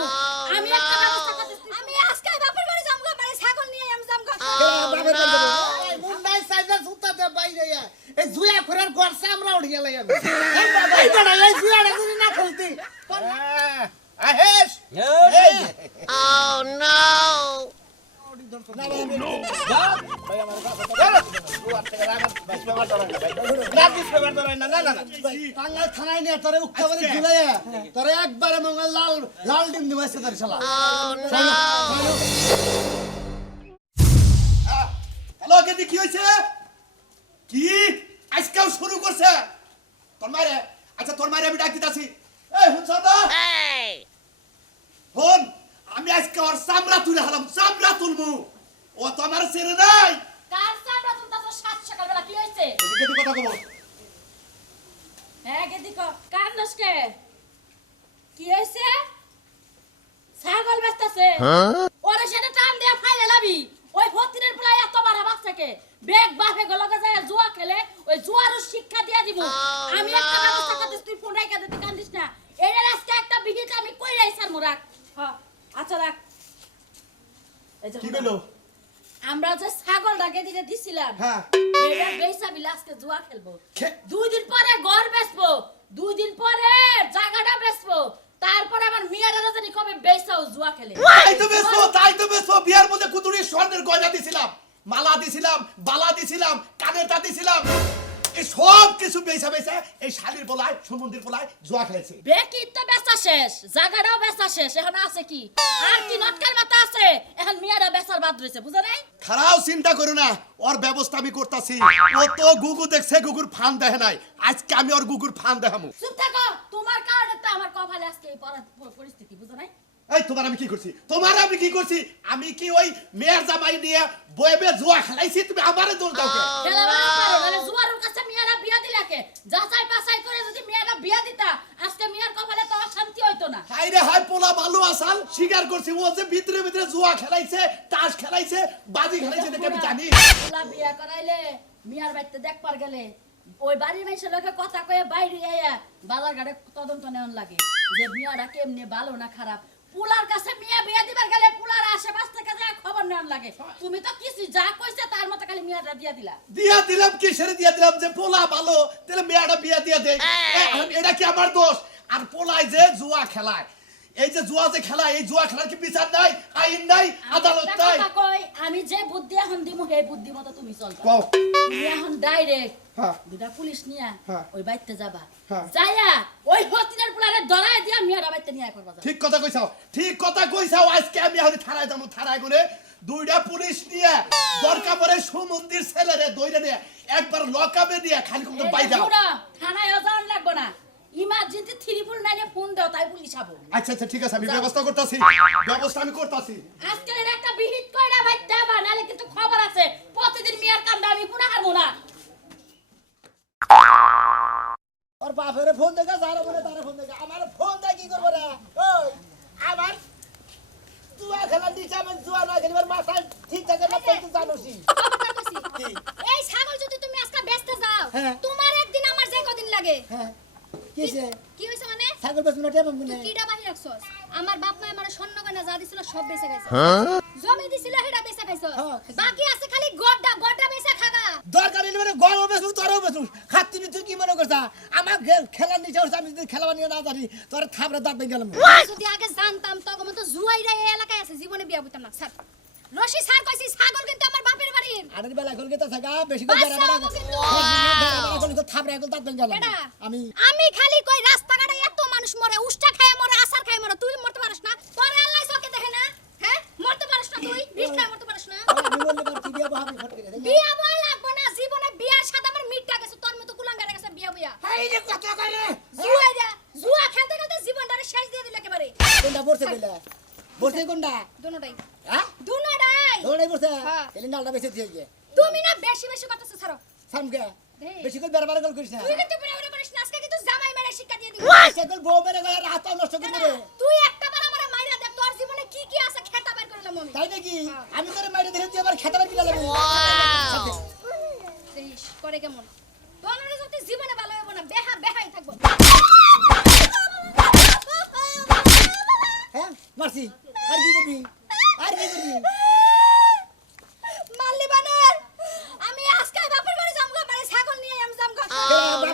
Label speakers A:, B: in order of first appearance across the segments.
A: দিমু আমি একটা ব্যবস্থা করতেছি আমি আজকে বাপের বাড়ি যামগা মানে ছাগল নিয়ে আমি যামগা
B: বাপের বাড়ি যাব। এই মুন্ডাই সাইজা সুতাতে বাইরে ইয়া। এই জুয়া ঘোরার ঘর সামরা উঠে গেলে আমি। এই বাবা, এই বেটা, এই জুয়াটা যদি না খেলতি, তোর-
C: আহেশ
B: এই,
C: না ডিসপেপার ধরে না না না না
B: টাঙ্গাইল থানায় নিয়ে তোরে উক্কা বলে ঝুলাইয়া, তোরে একবারে মঙ্গল লাল লাল ডিম দিবাইছে তোর শালা।
C: হ্যালো কেদি কি হয়েছে কি? আজকাল শুরু করছে। তোর মারে। আচ্ছা তোর মারে আমি ডাক দিতাছি। এই হুন না হন আমি আজকে ওর চামড়া তুলে হালাম চামড়া তুলবো। ও তো আমার ছেড়ে নাই।
A: কার তুমি সাত সকালবেলা? কি হইছে?
C: কেদি কথা কব।
A: হ্যাঁ গেদি কো। কার নসকে কি হইছে? ছাগল বেচতাছে। ওরে সেটা টান দিয়া ফাইলে লাবি। ওই ফতিরের পোলা এত বাড়া বাচ্চাকে বেগ বাপে গলকে যায় জুয়া খেলে ওই জুয়ারও শিক্ষা দিয়া দিব। আমি একটা ব্যবস্থা করতেছি তুই ফোন রাইকা দিতে কান্দিস না। এর আজকে একটা বিহিত আমি কই রাইছার মোরাক হ্যাঁ আচ্ছা রাখ। এই যে
C: কি
A: শোনো। আমরা যে ছাগলটাকে দিতে দিছিলাম
C: হ্যাঁ।
A: এটা বেচা বিলে আজকে জুয়া খেলব। দুই দিন পরে ঘর বেচবো। দুই দিন পরে জায়গাটা বেচবো। তারপরে আমার মিয়ারা জানি কবে বেচাও জুয়া খেলে।
C: তাই তো বেসো তাই তো বেসো বিয়ার মধ্যে কুতুরি স্বর্ণের গয়না দিছিলাম মালা দিছিলাম বালা দিছিলাম কানেরটা দিছিলাম। এই সব কিছু বেচা বেচা এই শালির বলায় সুমন্দির বলায় জুয়া খেলেছে।
A: বেকি তো বেচা শেষ জায়গাটাও বেচা শেষ এখন আছে কি? আর কি নটকার মাথা আছে? এখন মিয়ারা বেচার বাদ রয়েছে বুঝা নাই?
C: খারাপ চিন্তা করো না ওর ব্যবস্থা আমি করতেছি। ও তো গুগু দেখছে গুগুর ফান দেখে নাই। আজকে আমি ওর গুগুর ফান দেখামু।
A: চুপ থাকো তোমার কারণে তো আমার কপালে আজকে এই পরিস্থিতি বুঝা নাই?
C: এই তোমার আমি কি করছি? তোমার আমি কি করছি? আমি কি ওই মেয়ের জামাই নিয়ে বয়েবে জুয়া খেলাইছি? তুমি আমারে দোষ দাও?
A: খেলা বাড়া করো, নাহলে জুয়ারুর কাছে মিয়ারা বিয়া দিলাকে যাচাই বাছাই করে যদি মিয়ারা বিয়া দিতা আজকে মিয়ার কপালে তো অশান্তি হইতো না।
C: হাই রে হাই পোলা ভালো আসাল স্বীকার করছি। ও যে ভিতরে ভিতরে জুয়া খেলাইছে তাস খেলাইছে বাজি খেলাইছে দেখে আমি জানি।
A: পোলা বিয়া করাইলে মিয়ার বাড়িতে দেখবার গেলে ওই বাড়ির মানুষের লোকে কথা কয়ে বাইরে আইয়া বাজার ঘাটে তদন্ত নেওয়ার লাগে যে মিয়ারা কেমনে ভালো না খারাপ। পুলার কাছে মিয়া বিয়া দিবার গেলে পুলার আশেপাশ থেকে যায় খবর নেওয়ার লাগে। তুমি তো কিছু যা কইছে তার মতো খালি মিয়াটা দিয়া দিলা।
C: দিয়া দিলাম কিসের দিয়া দিলাম যে পোলা ভালো তাহলে মেয়েটা বিয়া দিয়া দে। এটা কি আমার দোষ? আর পোলায় যে জুয়া খেলায় এই যে জুয়া যে খেলায় এই জুয়া খেলার কি বিচার নাই আইন নাই আদালত নাই?
A: আমি যে বুদ্ধি এখন দিমু সেই বুদ্ধি মতো তুমি চল
C: কও।
A: তুমি এখন ডাইরেক্ট দুটা পুলিশ নিয়া। ওই বাইতে যাবা। ওই হতিনের পুলারে ধরাই দিয়া মিয়ারা বাইতে নিয়া করবা
C: ঠিক কথা কইছাও ঠিক কথা কইছাও আজকে আমি এখন থানায় যাব থানায় করে দুইটা পুলিশ নিয়ে দরকার পরে সুমন্দির ছেলেরে দইরে নিয়ে একবার লকাবে নিয়ে খালি কোনো বাইরে
A: থানায় যাওয়ার লাগবো না। ইমার্জেন্সি ত্রিপুল নাইনে ফোন দাও তাই পুলিশ আবো
C: আচ্ছা আচ্ছা ঠিক আছে আমি ব্যবস্থা করতেছি। ব্যবস্থা আমি করতেছি।
A: আজকের এর একটা বিহিত কইরা ভাই দেবা নালে কিন্তু খবর আছে। প্রতিদিন মিয়ার কান্দা আমি গুনা হারবো না।
B: ওর বাপের ফোন দেখে যার মনে তার ফোন দেখে। আমার ফোন দিয়ে কি করব রে? ওই আমার জুয়া খেলার নিচে আমি জুয়া না খেলিবার মাথায় ঠিক থাকে না তুই তো জানোসই কি?
D: এই ছাগল যদি তুমি আজকে বেচতে যাও
B: হ্যাঁ।
D: তোমার একদিন আমার যে কদিন লাগে
B: হ্যাঁ কিসে
D: কি হয়েছে মানে?
B: ছাগল বেশ মিনিটে আমি
D: তুই কিটা বাহি রাখছস? আমার বাপ মা আমার স্বর্ণ গয়না যা দিছিল সব বেচে গেছে জমি দিছিল হেডা বেচে খাইছ
B: হ্যাঁ।
D: বাকি আছে খালি গড্ডা গড্ডা বেচে খাগা।
B: দরকার নেই মানে তোরও খাতি তুই কি মনে করছা? আমার খে- খেলার নিচে হচ্ছে আমি যদি খেলা নিয়ে না জানি তোর থাপড়ে দাঁত গেলাম।
D: যদি আগে জানতাম তখন তো জুয়াইরা এই এলাকায় আছে জীবনে বিয়া বুঝতাম না। স্যার রশি স্যার কইছি ছাগল কিন্তু আমার বাপের বাড়ির।
B: বেলা থাকা বেশি করে বেড়া বেড়া করলে তো দাঁত ভেঙে আমি
D: আমি খালি কই রাস্তাঘাটে এত মানুষ মরে উষ্টা খায় মরে আসার খায় মরে তুই মরতে পারিস না। তোর আল্লাহ চোখে দেখে না হ্যাঁ? মরতে পারিস না তুই খায় মরতে পারিস না।
B: আমি বললে কি বিয়ে বহাবি ফট করে
D: বিয়া বয়া লাগবো না জীবনে বিয়ার সাথে আমার মিটটা গেছে তোর মতো কুলাঙ্গারে গেছে বিয়া বিয়া
B: এই যে কত করে
D: জুয়া যা জুয়া খেলতে খেলতে জীবনটারে শেষ দিয়ে দিল একেবারে।
B: কোনটা পড়ছে কইলা পড়ছে কোনটা?
D: দুনোটাই।
B: হ্যাঁ?
D: দুনোটাই।
B: দৌড়াই পড়ছে
D: হ্যাঁ।
B: এলি নালটা বেঁচে দিয়ে গিয়ে
D: তুমি না বেশি বেশি কথা ছাড়ো
B: সামকে
D: দে।
B: বেশি করে বেড়া বেড়া করিস না।
D: তুই কিন্তু বেড়ে বেড়ে না আজকে কিন্তু জামাই মেরে শিক্ষা দিয়ে দিবি।
B: সেগুল বউ মেরে গেলে রাত নষ্ট করে রে
D: তুই একটা বার আমার মাইরা দে তোর জীবনে কি কি আছে খেতা বের করলাম আমি।
B: তাই নাকি? আমি তোর মাইরে দেখে তুই আবার খেতে পারবি না
D: দেখিস করে কেমন? তোর যদি জীবনে ভালো হবে না বেহা বেহাই থাকব।
B: হ্যাঁ মারছি। আর কি করবি? আর কি করবি
D: মারলি বানর আমি আজকে বাপের বাড়ি যামগো মানে ছাগল নিয়ে আমি যামগো
B: বাপের বাড়ি যাব।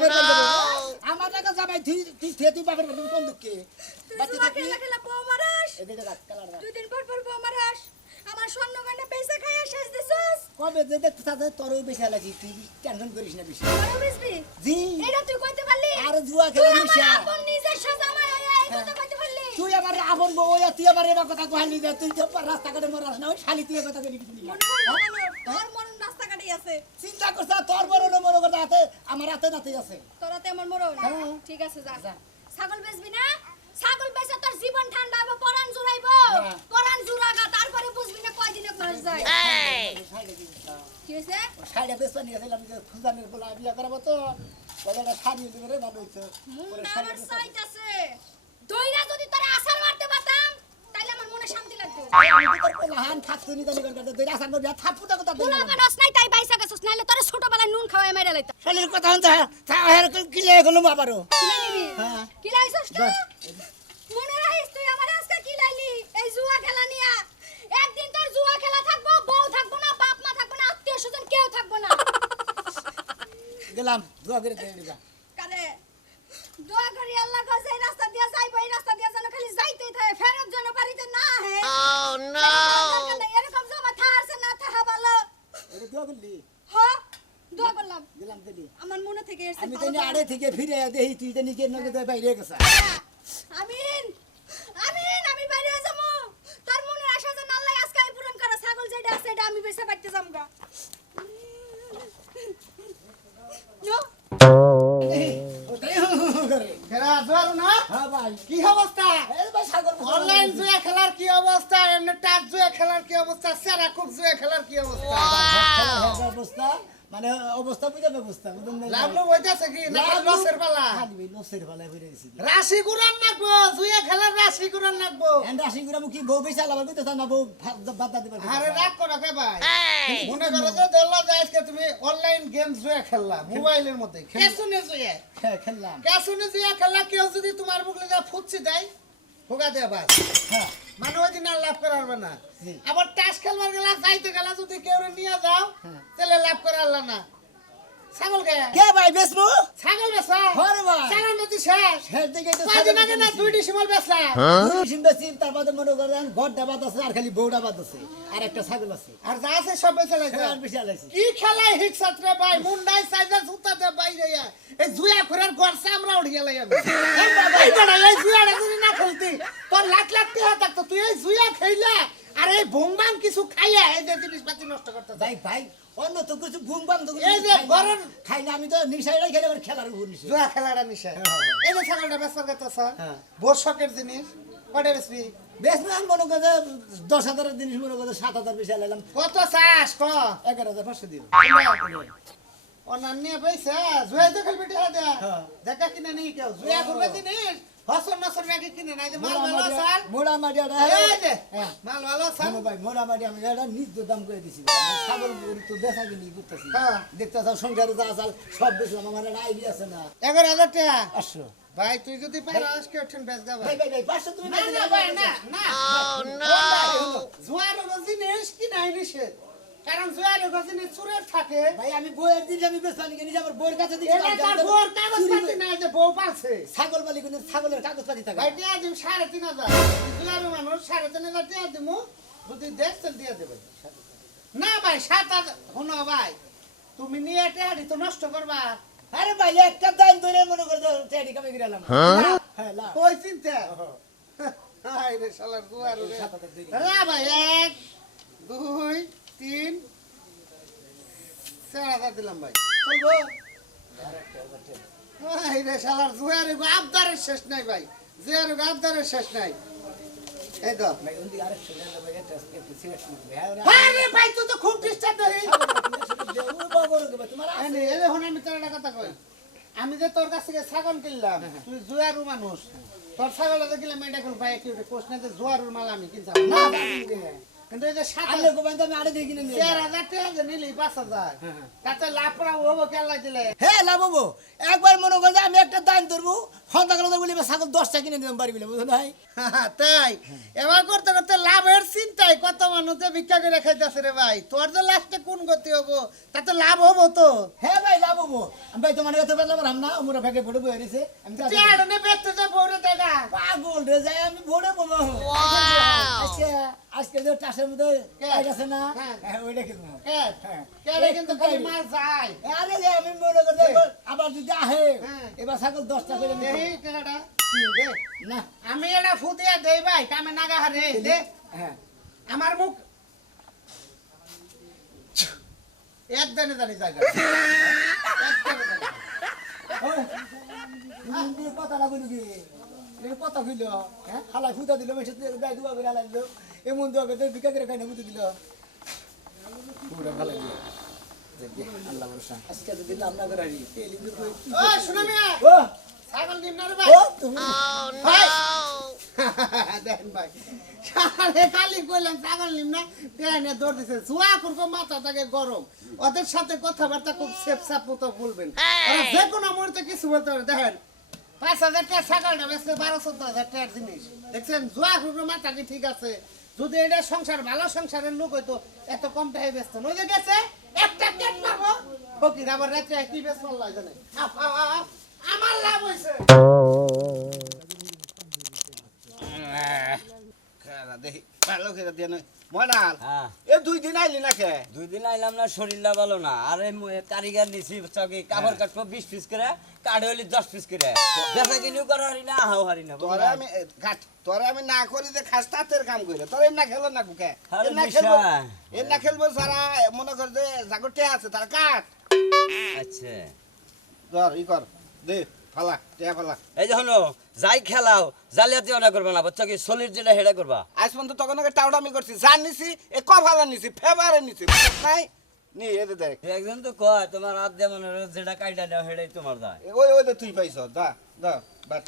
B: আমার টাকা যাবাই তুই তুই তুই তুই বাপের বাড়ি কোন দুঃখে? বাচ্চা
D: জুয়া খেলা খেলা বউ মারাস
B: এদিকে রাখ কালার
D: দুই দিন পর পর বউ মারাস আমার স্বর্ণ গয়না পয়সা খাইয়া শেষ দিছস
B: কবে যে দেখতে তাদের তোরও বেশি লাগি তুই টেনশন করিস না বেশি।
D: বড় বিসবি
B: জি।
D: এটা তুই কইতে পারলি?
B: আর জুয়া খেলা
D: আমার আপন নিজের সাজামাই এই কথা কইতে পারলি?
B: তুই আমার আপন বউ হইয়া তুই আমার এবার কথা কহালি তুই তো রাস্তাঘাটে মরাস না ওই শালি তুই কথা কইলি
D: মনে তোর কাটাই আছে।
B: চিন্তা করছ তোর মনে করতে হাতে আমার হাতে নাতে আছে।
D: তোরাতে আমার মরণ?
B: হ্যাঁ।
D: ঠিক আছে যা। ছাগল বেচবি না? ছাগল বেচে তোর জীবন ঠান্ডা হবে পরাণ জুড়াইব।
B: হ্যাঁ।
D: পরাণ জুড়াগা তারপরে বুঝবি না কয়দিনে মাস যায়। কি হয়েছে
B: শাড়ি বেসপা নিয়ে গেছিলাম যে ফুজানের বলে বিয়া করাবো তো? বলে একটা শাড়ি দেবে রে ভালো হইছে।
D: আমার সাইট আছে।
B: হান থাকতো নি জানি করতে দুই রাসান করবি থাপুটা কথা
D: পুরা বানস নাই তাই বাইসা গেছস নাইলে তোরে ছোটবেলায় নুন খাওয়াই মেরে লাইতো
B: শালির কথা হন তা হের কিলে গেল আবারও
D: কিলাই নিবি
B: হ্যাঁ।
D: কিলাইছস মনে রাখিস তুই আমার আজকে কিলাইলি? এই জুয়া খেলা নিয়া। একদিন তোর জুয়া খেলা থাকব বউ থাকব না বাপ মা থাকব না আত্মীয় স্বজন কেউ থাকব না।
B: গেলাম দোয়া করে দিয়ে দিবা।
D: কারে? দোয়া করি আল্লাহ কাছে এই রাস্তা দিয়ে যাইবো এই রাস্তা দিয়ে যেন খালি যাইতেই থাকে ফেরত যেন বাড়িতে না হে ও নো এরকম জমা থাকছে না থাকা ভালো
B: এটা দোয়া করলি
D: হ দোয়া করলাম
B: গেলাম দিলি
D: আমার মনে থেকে
B: আমি তো আড়ে থেকে ফিরে দেখি তুই তো নিজের নগে বাইরে গেছে।
E: কি?
B: না
E: লসের পালা
B: খালি লসের বেলায় গেছি।
E: রাশি গুরান নাকবো জুয়া খেলার রাশি গুরান নাকবো।
B: এন্ড আসি গুরা মুখি বউ বেশি আলাদা কইতে না বউ বাদ দিতে পারবে
E: আরে রাগ করো কে ভাই? মনে করো যে ধরলো আজকে তুমি অনলাইন গেম জুয়া খেললা মোবাইলের মধ্যে। কেসুনে জুয়া
B: খেললাম।
E: কেসুনে জুয়া খেললা? কেউ যদি তোমার বুকলে যা ফুটছি দেয়
B: হ্যাঁ।
E: মানে ওই দিন আর লাভ করা হবে না। আবার টাস খেলবার গেলা যাইতে গেলা যদি কেউ নিয়ে যাও
B: হ্যাঁ।
E: তাহলে লাভ করা না। ছাগল
B: কে? ভাই বেসমু
E: ছাগল বেসা
B: হরে ভাই।
E: ছাগল নদী শেষ।
B: হেল থেকে তো
E: কয়দিন আগে না দুই ডিসিমাল বেসলা
B: সিম্বাসি তারপরে মনে করেন ঘর ডাবাত আছে আর খালি বউ ডাবাত আছে আর একটা ছাগল আছে।
E: আর যা আছে সব বেসে লাগছে
B: আর বেশি আলাইছি
E: কি খেলায় হিক সাত্রে ভাই মুন্ডাই সাইজা সুতা দে বাইরে এই জুয়া এই এই জুয়াটা যদি না খেলতি তোর লাখ লাখ টাকা থাকতো। তুই এই জুয়া খেইলা আর এই ভুংবাং কিছু খাইয়া এই যে জিনিসপাতি নষ্ট করতে
B: ভাই ভাই অন্য তো কিছু ঘুম বাম তো
E: এই যে ঘরের-
B: খাই না আমি তো নিশাইরাই খেলে আবার খেলার উপর নিশে
E: জুয়া খেলাটা নিশা এই যে ছাগলটা বেচার কথা স্যার
B: হ্যাঁ।
E: বর্ষকের জিনিস। কটা বেচবি?
B: বেশ না মনে করে দশ হাজারের জিনিস মনে করে সাত হাজার বেশি আলাইলাম
E: কত চাস ক?
B: এগারো হাজার পাঁচশো
E: পয়সা জুয়া তো খেলবি
B: হ্যাঁ।
E: দেখা কিনে নেই কেউ। জুয়া করবে জিনিস হসন নসর ব্যাগে কিনে নাই যে মাল ভালো স্যার
B: মোড়া মাটি
E: এই যে
B: হ্যাঁ।
E: মাল ভালো
B: শোনো ভাই মোড়া মাটি আমি এটা নিজ দাম করে দিছি। ছাগল গরু তো বেচা কিনি করতেছি
E: হ্যাঁ।
B: দেখতে চাও সংসারে যা চাল সব বেচলাম আমার একটা আইডিয়া আছে না।
E: এগারো হাজার টাকা?
B: আসো
E: ভাই তুই যদি পারাস কেউ ঠেন বেচ দে ভাই।
B: ভাই ভাই পাঁচশো তুমি
E: না না না না। জুয়ার জিনিস কি নাই নিষেধ কারণ জুয়ার জিনিস চুরের থাকে
B: ভাই আমি বইয়ের দিন আমি বেচলাম নাকি নিজে আমার বইয়ের কাছে দিচ্ছি
E: এটা তার বোর কাগজ পাতি নাই যে বউ পালছে।
B: ছাগল মালিক কিন্তু ছাগলের কাগজ পাতি থাকে।
E: ভাই দিয়া দিম সাড়ে তিন হাজার। জুয়ার মানুষ সাড়ে তিন হাজার দিয়া দিমু যদি দেখছেন দিয়া দেবে। না ভাই সাত হাজার শোনো ভাই তুমি নিয়ে টেহারি তো নষ্ট করবা।
B: আরে ভাই একটা দাম ধরে মনে করে তো টেডি কামে হ্যাঁ?
E: ওই চিন্তা। হাই রে শালার না ভাই এক দুই তিন। চার হাজার দিলাম ভাই। চলবো ভাই রে শালার জুয়ার আবদারের শেষ নাই ভাই। জুয়ার আবদারের শেষ নাই। এই তো
B: ভাই উন্দি আরেকশো টাকা ভাই এটা একটু সিলেকশন করবে
E: আরে ভাই তুই তো খুব ডিস্টার্ব করি
B: তোমার
E: এই নে, এই দেখুন আমি তোর একটা কথা কই। আমি যে তোর কাছ থেকে ছাগল কিনলাম তুই জুয়ারু মানুষ। তোর ছাগলটা কিনলাম এটা কোন ভাই কি জুয়ারুর মাল আমি কিনতাম
B: না।
E: কিন্তু এই যে সাত
B: আলে গোবাই তো আমি আড়ে দিয়ে কিনে
E: চার হাজার টাকা যে নিলি পাঁচ হাজার। তাতে লাফরা হব কেলা দিলে।
B: হে লাভ হব একবার মনে করছে আমি একটা দান ধরবো সন্ধ্যাকালে তো বলি ছাগল দশটা কিনে দিলাম পারি বলে বুঝো নাই?
E: তাই। এবার করতে করতে লাভের চিন্তায় কত মানুষ ভিক্ষা করে খাইতেছে রে ভাই। তোর যে লাস্টে কোন গতি হব? তাতে লাভ হব তো।
B: হ্যাঁ ভাই লাভ হব আমি ভাই তোমার রাম না ভেগে রয়েছে। আমি তো
E: বেচতে যে
B: পাগল রে যাই আমি ভোরে বলব। আজকে আজকে যে চাষের মধ্যে কাজ আছে না?
E: হ্যাঁ।
B: হ্যাঁ, ওইটা কিনবো হ্যাঁ।
E: কে কিন্তু খালি মাল যায়
B: আরে যে আমি মনে করতে আবার যদি আহে। এবার ছাগল দশটা করে নিবো।
E: টাকাটা
B: না
E: আমি এটা ফুদিয়া দেই ভাই কামে নাগা হারে দে।
B: হ্যাঁ।
E: আমার মুখ এক দানে দানে জায়গা।
B: ওই, তুমি কথা না বলি কথা কইল হ্যাঁ? হালাই ফুটা দিল মেসে গাই দুয়া করে হালাই দিল এমন দুয়া করে বিকা করে খাই না বুঝে দিল। পুরা ভালো দিল আল্লাহ ভরসা। আজকে তো দিলাম না করে হারি তেলি দুধ কই
E: ও শুনে মিয়া।
B: ও।
E: ছাগল না রে ভাই?
B: ও তুমি?
E: ভাই। দেখেন ভাই সারে খালি কইলাম ছাগল নিম না তেনে দৌড় দিছে। জুয়া করব মাথা থাকে গরম। ওদের সাথে কথাবার্তা খুব সেফ সাপ মতো বলবেন। ওরা যে কোনো মুহূর্তে কিছু বলতে পারে। দেখেন পাঁচ হাজার টাকা ছাগলটা বেচতে বারো, চোদ্দ হাজার টাকার জিনিস। দেখছেন? জুয়া করব মাথাটি ঠিক আছে। যদি এটা সংসার ভালো সংসারের লোক হইতো, এত কম টাকায় বেচত। নই যে গেছে, একটা কেট মারবো। ফকির আবার রাত্রে কি বেচ মারলো জানে। আমার লাভ হয়েছে
F: দেখি ভালো খেলা দিয়ে নয় মনাল
G: হ্যাঁ।
F: এ দুই দিন আইলি না কে
G: দুই দিন আইলাম না শরীরটা ভালো না। আরে ম- কারিগর নিছি চকি কাপড় কাটবো বিশ পিস করে কাঠে দশ পিস করে। বেচা কিনিও করা হারি না আহাও হারি না
F: তোরে আমি এ, কাট তোরে আমি না করি যে খাস তাঁতের কাম করে তোর না খেলো না কুকে না খেলব। এর না খেলব সারা মনে কর যে জাগরটে আছে তার কাট
G: আচ্ছা।
F: ধর ই কর দে।
G: এই যে হলো যাই খেলাও জালিয়াতি অনেক করবে না বাচ্চা কি? শরীর যেটা হেডা করবা।
F: আজ পর্যন্ত তখন টাউডামি করছি। জান নিছি এ ক ফালা নিছি ফেভারে নিছি। নাই নি এ দে দেখ।
G: একজন তো কয় তোমার হাত দিয়ে মনে হয় যেটা কাইটা নেও হেডাই তোমার দায়
F: ওই ওই তুই পাইছ দা দা বাট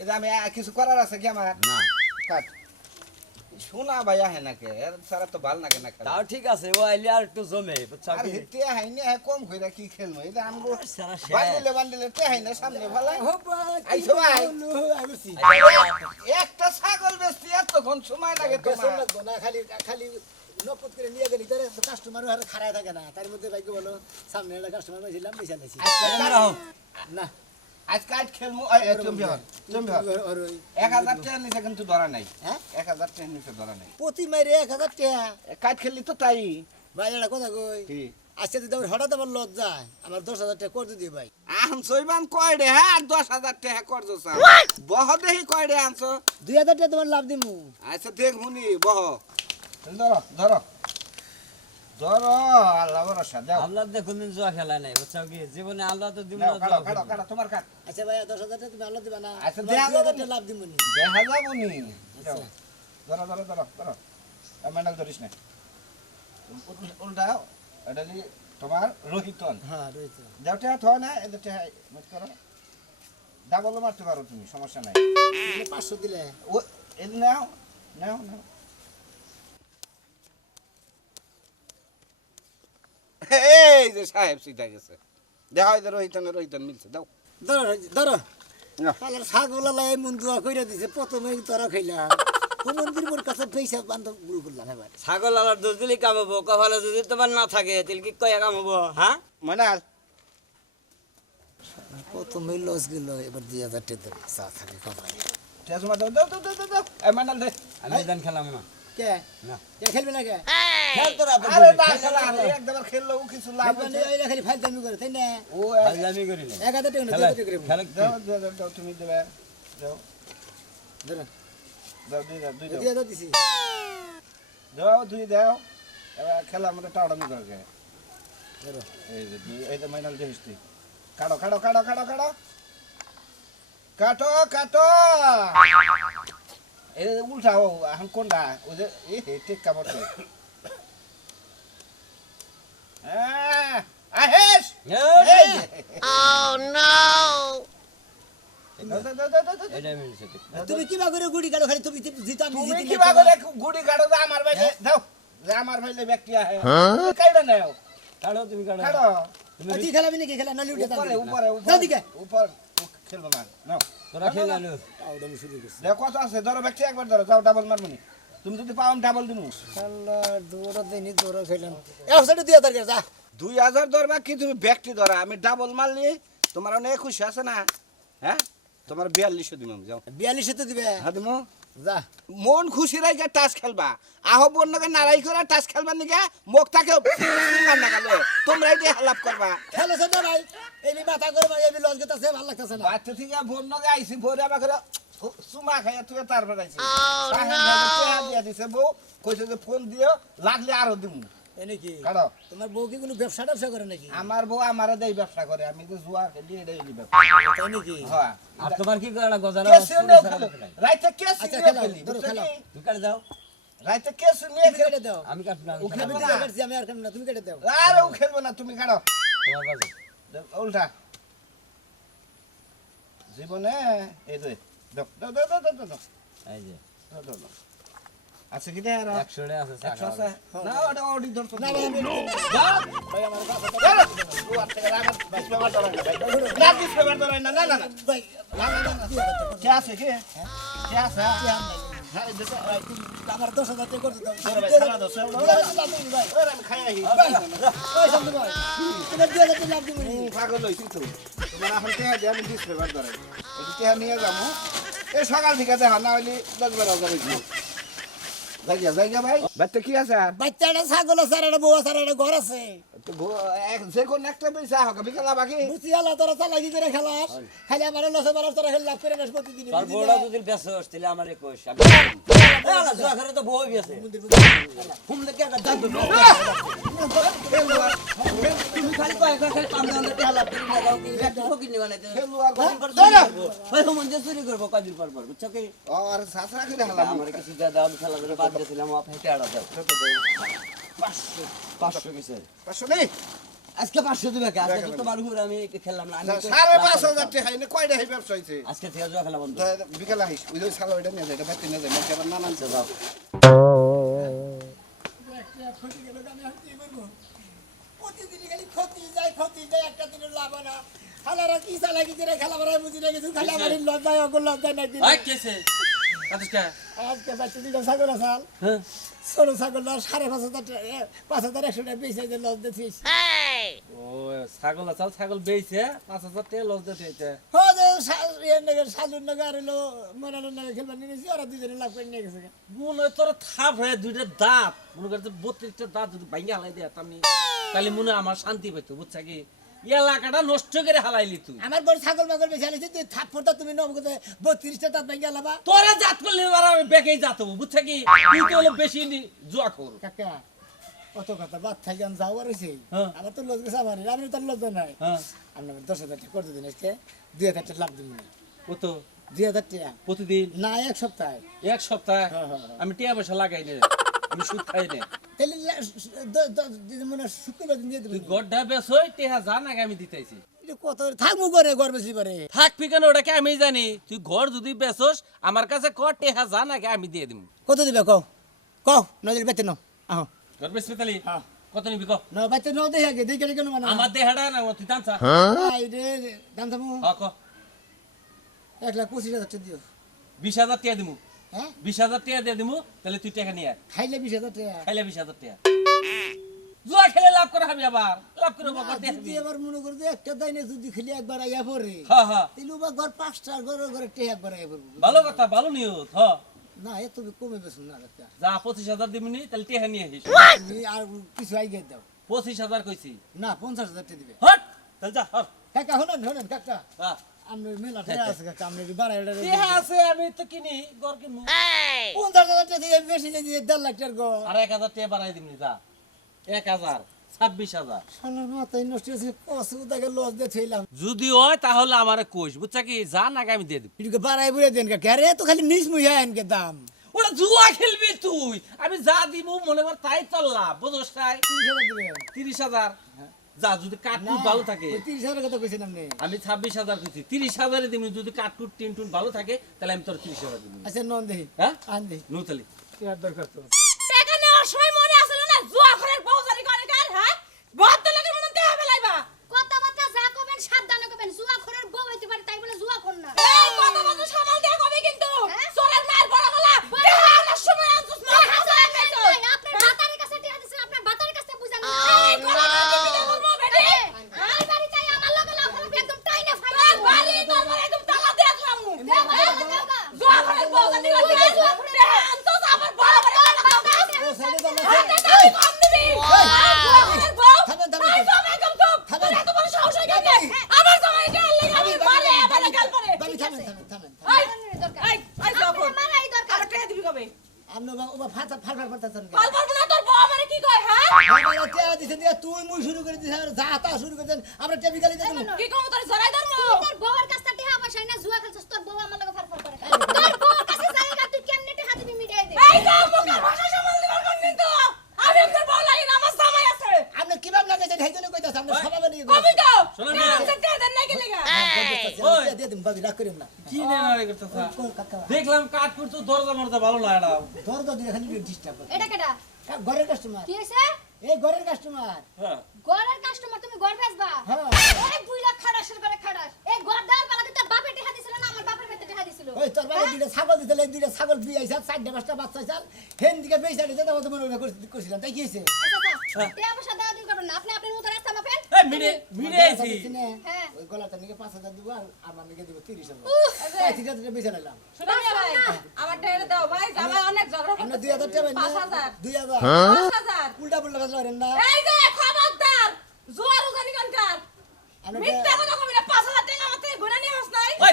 F: এটা আমি কিছু করার আছে কি আমার?
G: না।
F: কাট। শোনা ভাইয়া হে নাকে? সারা তো ভালো নাকে না খেলা।
G: তাও ঠিক আছে ও আইলে আর একটু জমে বুঝছা?
F: আর হেতে হাইনে হে কম কইরা কি খেলমু? এটা আমগো
G: সারা শেষ।
F: বান্ডিলে বান্ডিলে তে হাইনে সামনে ভালাই
B: ও বা
F: আইছো ভাই।
B: আইছি
F: একটা ছাগল বেচতে এতক্ষণ সময় লাগে তোমার।
B: না খালি খালি নপদ করে নিয়ে গেলি। তার কাস্টমার আর খাড়ায় থাকে না। তার মধ্যে ভাগ্য বলো সামনে একটা কাস্টমার পাইছিলাম বেচা নাইছি না।
F: আজ কাজ খেলমু
B: ওই-
F: এক হাজার টাকা নিচে কিন্তু ধরা নাই।
B: হ্যাঁ?
F: এক হাজার টাকা নিচে ধরা নাই।
B: প্রতি মাইরে এক হাজার টাকা।
F: এ, কাজ খেললি তো তাই।
B: ভাই একটা কথা কই? আজকে যদি আমার হঠাৎ আমার লজ্জা আমার দশ হাজার টাকা করে দিই ভাই।
F: আন সইবান কয় রে হ্যাঁ আর দশ হাজার টাকা করছ স্যার। বহ দেহি কয় রে আনছো।
B: দুই হাজার টাকা তোমার লাভ দিমু।
F: আচ্ছা দেখ মুনি বহ। ধরো ধরো। ধরো আল্লাহ ভরসা দাও
G: আল্লাহ দেখুন দিন জুয়া খেলা নাই বুঝছ কি? জীবনে আল্লাহ তো দিব
F: দাও,
G: না
F: কাটো কাটো কাটো তোমার কাট।
B: আচ্ছা ভাই টাকা তুমি আল্লাহ দিবা না?
F: আচ্ছা,
B: লাভ নি।
F: ধরো ধরো ধরো ধরো ধরিস না। এটা তোমার রোহিতন
B: হ্যাঁ রয়েছে
F: দেওটা থয় না এদের মত করো। ডাবলও মারতে পারো তুমি সমস্যা নাই।
B: পাঁচশো দিলে।
F: ও এদ নাও নাও নাও। এই যে সাহেব সিধা গেছে। দেখা হয় রোহিতনের রোহিতন মিলছে। দাও।
B: ধরো ধরো। তাহলে ছাগল লাই মন দুয়া কইরা দিছে প্রথমে তোরা খাইলাম। মন্দির মোর কাছে পয়সা বান্ধব গুল করলাম এবার।
G: ছাগল আলার দুধ দিলে কামাবো কপালে যদি তোমার না থাকে তাহলে কি কয়া কামাবো হ্যাঁ?
F: মনাল
B: প্রথমে লস গেল এবার দুই হাজার টাকা চা থাকে কপালে।
F: টেসমা দাও দাও দাও দাও দাও, দাও দে।
G: আমি খেলাম
B: কে?
G: না।
B: কে খেলবে না কে?
G: খেল তোরা
F: আরে না খেলা একবার খেললো কিছু লাভ
B: না, এইটা খালি ফাইল দামি করে তাই না?
F: ও
G: আমি করি না।
B: এক হাজার টাকা না দুই
G: খেলা
B: হাজার টাকা করে
G: খেলা
F: দাও দাও দাও, দাও তুমি দেবে দাও।
B: ধরো।
F: দাও দুই দাও দুই
B: দুই
F: দাও।
B: দিছি।
F: দাও দুই দাও। এবার খেলা আমাদের টাউডামি করে
B: ধরো।
F: এই যে এই যে মাইনাল দেখিস তুই। কাটো কাটো কাটো কাটো কাটো। কাটো কাটো। যে উল্টাও এখন কোনটা? ওই যে এই হে ঠিক কাপড় দাও।
G: এটা আমি নিছি
B: তুমি কিবা করে গুড়ি কাটো খালি তুমি জিতো
F: তুমি
B: জিতি
F: কিবা করে গুড়ি কাটো আমার ভাইলে দাও আমার ভাইলে ব্যক্তি আহে। কাইডা নাও।
G: কাড়ো তুমি কাড়ো।
F: কাটো
B: তুই খেলাবি নাকি? খেলা নালি উঠে
F: উপরে উপরে উপর। খেলব না। নাও।
G: তোরা খেলে আলো
B: আউডামি শুরু করছে।
F: দেখো কত আছে। ধরো ব্যক্তি একবার ধরো। যাও ডাবল তুমি যদি পাও ডাবল দিমু।
B: আল্লাহ দৌড়া দেনি দৌড়া খেলেন এক সাইডে দিয়ে তার যা।
F: দুই হাজার ধরবা কি? তুমি ধরা। আমি ডাবল মারলি। তোমার অনেক খুশি আছে না? হ্যাঁ? তোমার বিয়াল্লিশশো দিম যাও।
B: তো দিবে।
F: হ্যাঁ দিমু।
B: যা।
F: মন খুশি রাখে টাস খেলবা। আহো বন্যকে নারাই করে টাস খেলবার নিকে? মুখ থাকে না তোমরা এটি হালাপ করবা।
B: খেলেছে না ভাই। এই বি মাথা করবা এই বি লজ গেতাছে ভালো লাগতেছে না।
F: বাচ্চা থেকে বন্যকে আইসি ভোরে আবার করে সুমা খাইয়া তুই তারপর আইসি দিয়া দিছে বউ। কইছে যে ফোন দিও লাগলে আরও দিমু।
B: নাকি? তোমার বউ কি কোনো ব্যবসা ট্যাবসা করে নাকি?
F: আমার বউ আমারে দেই ব্যবসা করে আমি তো জুয়া খেলি এটাই ব্যবসা
B: তাই নাকি?
F: হ্যাঁ।
G: আর তোমার কি করে গজানো
F: কেসিও নিয়ে খেলো। রাইতে কেসি
B: আচ্ছা,
F: নিয়ে
B: খেলাও,
F: খেলি
B: ধরো,
F: বুঝছ
B: খেলাও।
F: কি?
G: তুমি কাটে যাও
F: রাইতে কেসি নিয়ে
B: কেটে দাও।
G: আমি কাটবো না আমি
F: ওকে
G: না।
B: আমি আর কাটবো না তুমি কেটে দাও।
F: আরে ও খেলব না তুমি কাটো।
G: তোমার কাছে।
F: উল্টা। জীবনে এই যে দাও দাও দাও দাও দাও দাও
G: এই যে।
F: দাও, দাও, দাও। আছে কি আর
G: একশো টাকা আছে
F: একশো
G: টাকা
F: আছে না ওটা অডি ধরতো
B: না আমি ভাই আমার কাছে
F: না বিশ পেপার ধরাই না না না না
B: ভাই না না না দিয়ে
F: আছে কে কে আছে হ্যাঁ দেখো
B: আমার দশ হাজার টাকা করতে দাও
F: ভাই খানা দাও সব
B: দিয়ে দাও, লাভ দিবি ভাই
F: ওরে আমি খাই আহি
B: ভাই ওই শান্ত ভাই তুমি দিয়ে দাও লাভ দিবি
F: পাগল হইছি তো তোমার এখন কে দিয়ে আমি বিশ পেপার ধরাই এটি কে নিয়ে যাব এই সকাল থেকে দেখা না হইলে দশ বার হাজার হইছি জায়গা জায়গা ভাই। বাচ্চা কি আছে? আর
B: বাচ্চাটা ছাগল আছে আর একটা বউ আছে আর একটা ঘর আছে।
F: তো যে কোন একটা পয়সা হোক বিকালা বাকি।
B: বুঝছি আল্লাহ তোরা চালাকি করে খেলাস? খালি আমার লসে মারাস তোরা খালি লাভ করে নেস প্রতিদিন
G: তোর বউটা যদি তাহলে আমার আমি আলা জুয়া তো বউ একটা দাঁত। তুমি খালি কয় কয় খালি কাম দাও টাকা লাভ করি না দাও কি একটা ফকির নিবা না। ওই হুমন দিয়ে চুরি করব কদিন পর পর বুঝছ কি?
F: আর সাসরা করে হালাম।
G: আমার কিছু দাদা আমি খেলা ধরে বাদ দিয়েছিলাম আপনি টাকা দাও। পাঁচশো পাঁচশো কিসের
F: পাঁচশো নেই?
G: আজকে পাঁচশো দিবে আজকে তো তোমার উপরে আমি খেললাম না
F: সাড়ে পাঁচ হাজার টাকা এনে কয়টা এই ব্যবসা হয়েছে?
G: আজকে থেকে জুয়া খেলা বন্ধ।
F: বিকালে আহিস। ওই যে সালা ওইটা নিয়ে যায় এটা ভাত নিয়ে যায় নানান
G: যাও
B: প্রতিদিন খালি ক্ষতি যায় ক্ষতি যায় একটা দিনের লাভ না। খালারা কি চালাকি করে? খেলা বেড়ায় বুঝি না কিছু। খালি আমার লজ্জায় অগল লজ্জায় নাই
H: কেছে
B: আজকে? বাচ্চা দিলাম ছাগল আসাল?
G: হ্যাঁ।
B: ছাগল সাড়ে পাঁচ হাজার পাঁচ হাজার একশো টাকা বেশি যে লজ দিয়েছিস।
H: ও ছাগল আছাল ছাগল বেইছে পাঁচ হাজার টাকা লস দিতে
B: ও যে সা- ইয়ের নাকি শালুর নাকি আর হলো মনালুর নাকি খেলবার নিয়ে গেছি ওরা দুজনে লাভ করে নিয়ে গেছে।
H: মনে হয় তোর থাপ হয়ে দুইটা দাঁত। মনে করছে বত্রিশটা দাঁত যদি ভাঙ্গি হালাই দিয়ে আমি তাহলে মনে আমার শান্তি পাইতো বুঝছা কি? এলাকাটা নষ্ট করে হালাইলি তুই।
B: আমার বড় ছাগল মাগল বেশি আনিছি তুই তুমি নবগতে বত্রিশটা তাত ভেঙে লাবা
H: তোরা জাত করলে এবার আমি বেকেই জাত হব বুঝছা কি? তুই তো হলো বেশি নি- জুয়া খোর
B: কাকা কত কথা বাদ থাকি আমি
H: হ্যাঁ।
B: আমার তো লজ গেছে আমার আমি তার লজ্জা নাই।
H: হ্যাঁ।
B: দশ হাজার টাকা করে দিন আজকে দুই হাজার টাকা লাভ দিন
H: কত?
B: দুই হাজার টাকা।
H: প্রতিদিন?
B: না এক সপ্তাহে।
H: এক সপ্তাহ?
B: হ্যাঁ, হ্যাঁ, হ্যাঁ।
H: আমি টিয়া পয়সা লাগাই নে। আমি সুদ খাই নে।
B: তাহলে লা- দ- দ- যদি মনে শুক্রবার দিন দিয়ে
H: তুই গড্ডা বেশ হই টিয়া জান আগে আমি দিতেছি
B: কত থাকব করে ঘর বেশি করে
H: থাকবি কেন ওটাকে আমি জানি। তুই ঘর যদি বেচস আমার কাছে ক টেহা জান আগে আমি দিয়ে দিব
B: কত দিবে? কও। কও নজর বেতে নাও। আহ।
H: ঘর বেচবি তালি
B: হ্যাঁ।
H: কত নিবি ক
B: না বেতে নাও দেখে আগে দেখে কেন মানে
H: আমার দেহাটা না তুই দাম চা
B: আই রে দাম থামো
H: হ ক।
B: এক লাখ পঁচিশ হাজার টাকা দিও।
H: বিশ হাজার টিয়া দিমু।
B: হ্যাঁ
H: বিশ হাজার টিয়া দিয়ে দিমু তাহলে তুই টাকা নিয়ে
B: খাইলে বিশ হাজার টাকা।
H: খাইলে বিশ হাজার টিয়া জুয়া খেলে লাভ করা হবে আবার লাভ করে বকর
B: যদি এবার মনে করো যে একটা দাইনে যদি খেলে একবার আইয়া পড়ে
H: হ্যাঁ হ্যাঁ
B: তাহলে বা ঘর পাঁচটা ঘর ঘরে টেহে একবার আইয়া পড়ব
H: ভালো কথা ভালো নিয়ত হ।
B: না এ তুমি কমে বেছো না একটা।
H: যা পঁচিশ হাজার দিবনি তাহলে টেহা নিয়ে আসিস।
B: আর কিছু আইগে দাও।
H: পঁচিশ হাজার কইছি।
B: না পঞ্চাশ হাজার টাকা দিবে।
H: হট তাহলে যা হট।
B: কাকা হলেন হলেন কাকা।
H: হ্যাঁ।
B: আমি মেলা টাকা আছে কাকা আমি বাড়াই
H: টেহা আছে? আমি তো কিনি গড় কিনবো।
B: পঞ্চাশ হাজার টাকা দিয়ে বেশি দিয়ে দেড় লাখ টাকার গো
H: আর এক হাজার টাকা বাড়াই দিবনি যা। এক হাজার ছাব্বিশ হাজার।
B: সালার মাথায় নষ্ট হয়েছে কসু লস দিয়ে থইলাম।
H: যদি হয় তাহলে আমার কোষ বুঝছা কি? যা নাকি আমি দিয়ে দিব।
B: বাড়াই বুড়ে দেন কাকা আরে তো খালি নিস মুই আনকে দাম।
H: ওটা জুয়া খেলবি তুই! আমি যা দিব মনে কর তাই চললাম বুঝোস তাই?
B: তিরিশ হাজার
H: তিরিশ হাজার। যা যদি কাঠকুট ভালো থাকে। আমি ছাব্বিশ হাজার দিচ্ছি তিরিশ হাজারে দিবি যদি কাঠকুট টিন টুন ভালো থাকে তাহলে আমি তোর তিরিশ হাজার দিবি
B: আচ্ছা নন দেহি
H: হ্যাঁ?
B: আন দেহি
H: নৌতালি
B: ইয়ার দরকার তো।
I: টাকা নেওয়ার সময় মনে আসলে না জুয়া ঘরের বউজারি করে কার হ্যাঁ? হবে লাইবা
D: কথাবার্তা যা কবেন সাবধানে কবেন জুয়া খোরের বউ হইতে পারে তাই বলে জুয়া খোর না।
I: এই কথা সামাল দিয়ে কবি কিন্তু?
D: হ্যাঁ?
I: সোলের বড় গলা দেহা সময় আনছিস না হাজার মেতো
D: আপনার বাতারের কাছে টিয়া দিছেন আপনার বাতারের কাছে বুঝান না
I: এই কথা বলতে কি করব বেটি
D: এই বাড়ি চাই আমার লগে লাভ করবে একদম টাইনে
I: তোর
D: ফাইনাল
I: বাড়ি তোর বাড়ি একদম তালা দিয়ে খামু
D: দেও গা, দেও গা।
I: জুয়া ঘরের বউজারি করে দেহা আনছিস আবার বড় বড় কথা
B: ও সাইডে দাও
I: হাতে দাবি কম দিবি আর জুয়া ঘরের বউ
B: থামেন, থামেন।
I: এই জমা একদম চুপ
B: থামেন।
I: তোর এত বড় সাহস হয়ে গেছে আমার জমাই কে আল্লাহ আমি মারে আবার গাল করে
B: বাবি থামেন থামেন থামেন
I: এই
D: দরকার
I: এই এই যখন
D: মারাই দরকার
I: আমার টাকা দিবি কবে
B: আপনি ও ফাটা ফাটা ফাটা ফাটা
I: কল করব না তোর বউ আমারে কি কয় হ্যাঁ
B: আমার টিয়া দিছেন দিয়া তুই মুই শুরু করে দিছ যা তা শুরু করে দেন আমরা টেবি গালি দেন
I: কি কম তোর জড়াই ধরবো
D: তোর বউয়ের কাছে টিয়া পয়সা না জুয়া খেলছস তোর বউ আমার লগে ফারফার করে তোর বউর কাছে জায়গা তুই কেমনে টিয়া দিবি মিটাই দে
I: এই তো মুখের ভাষা সামাল দিবার কোন দিন তো আমি আপনার বউ লাগি না আমার জামাই আছে
B: আপনি কীভাবে লাগাইছেন হেই জন্য কইতাছ আপনি সবাই নিয়ে
I: কবি তো নাই
H: ওই।
B: করিম না
H: কি করতেছা দেখলাম কাঠকুট তো দরজা মরজা ভালো না এটা
B: ধর দিয়ে খালি ডিস্টার্ব
D: এটা কেডা
B: ঘরের কাস্টমার
D: কি হইছে
B: এই ঘরের কাস্টমার
H: হ্যাঁ
D: ঘরের কাস্টমার তুমি ঘর বেচবা
B: হ্যাঁ
D: এই বুইলা খাড়াসের করে খাড়াস এই ঘর দেওয়ার বেলা তোর বাপে টিয়া দিছিল না আমার বাপের বেতে টিয়া দিছিল
B: ওই তোর বাবা দুইটা ছাগল দিছিল দুইটা ছাগল বিয়ে আইসা চারটে পাঁচটা বাচ্চা হেন দিকে বেশ তো মনে মনে করছিলাম। তাই কি হয়েছে?
D: হ্যাঁ
B: উল্টা পুল্টা কথা না।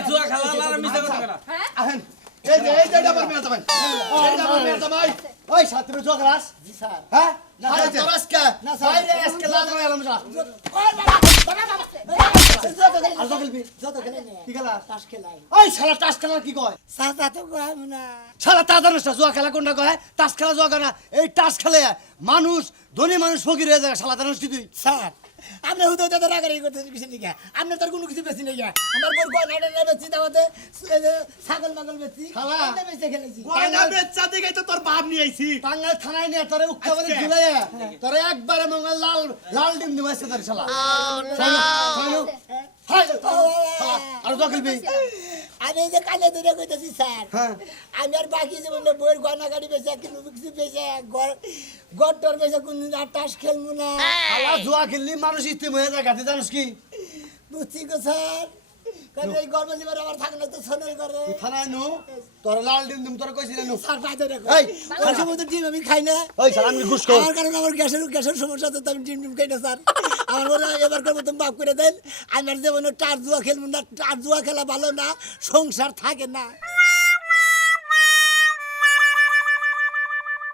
H: জুয়া খেলা আর মিছা কথা কেনা
I: হ্যাঁ?
C: আহেন। এই যে এই যে এটা আমার মেয়ে জামাই এইটা আমার মেয়ে জামাই
E: ওই সাথে জগরাস
B: জি স্যার।
E: হ্যাঁ?
B: না, স্যার।
E: আজকে?
B: না, স্যার।
E: আজকে লাজ হয়ে গেলাম যা।
B: যত খেলবি? যত খেলে
E: কি খেলা
B: তাস খেলাই।
E: ওই শালা তাস খেলা কি কয়?
B: সাদা তো করাম না।
E: শালা তা জানিস জুয়া খেলা কোনটা কয়? তাস খেলা জুয়া এই তাস খেলে মানুষ ধনী মানুষ ফকির হয়ে যায় শালা জানিস তুই?
B: স্যার আপনি হুতো তো রাগারাগি করতেছেন কিছু নিকা আপনি তার কোনো কিছু বেশি নেই আমার বড় গয়না না বেশি দাওয়াতে ছাগল মাগল বেশি বেশি খেলেছি।
C: গয়না বেচা দিকে তো তোর বাপ নিয়ে আইছি।
E: টাঙ্গাইল থানায় নিয়ে তোরে উক্ত বলে
C: আজকে?
E: ঝুলাই তোরে একবারে মঙ্গল লাল লাল ডিম দিব আজকে তোর শালা। আর দখল খেলবি
B: আমি যে কালে দূরে কইতেছি স্যার।
E: হ্যাঁ।
B: আমি আর বাকি যে বলল বইয়ের গয়না গাড়ি বেঁচে কিন্তু বিক্রি বেঁচে গড় টর বেচে কোনদিন আর তাস খেলব না।
E: জুয়া খেললি মানুষ ইস্তিম হয়ে যায় গাছে জানিস কি?
B: বুঝছি গো স্যার। কারণ এই গর্ব জীবন আমার থাকলে তো সোনাই করে
E: তুই থানায় নু তোর লাল ডিম দিম তোর কইছিল নু।
B: স্যার পাইতে রেখো
E: এই,
B: এই সময় তো ডিম আমি খাই না।
E: ওই শালা আমি ঘুষ কর
B: আমার কারণে আমার গ্যাসের গ্যাসের সমস্যা তো আমি ডিম ডিম খাই না স্যার। আমার বলে এবার করে মতন মাফ করে দেন। আমার যেমন টার জুয়া খেলব না টার জুয়া খেলা ভালো না সংসার থাকে না।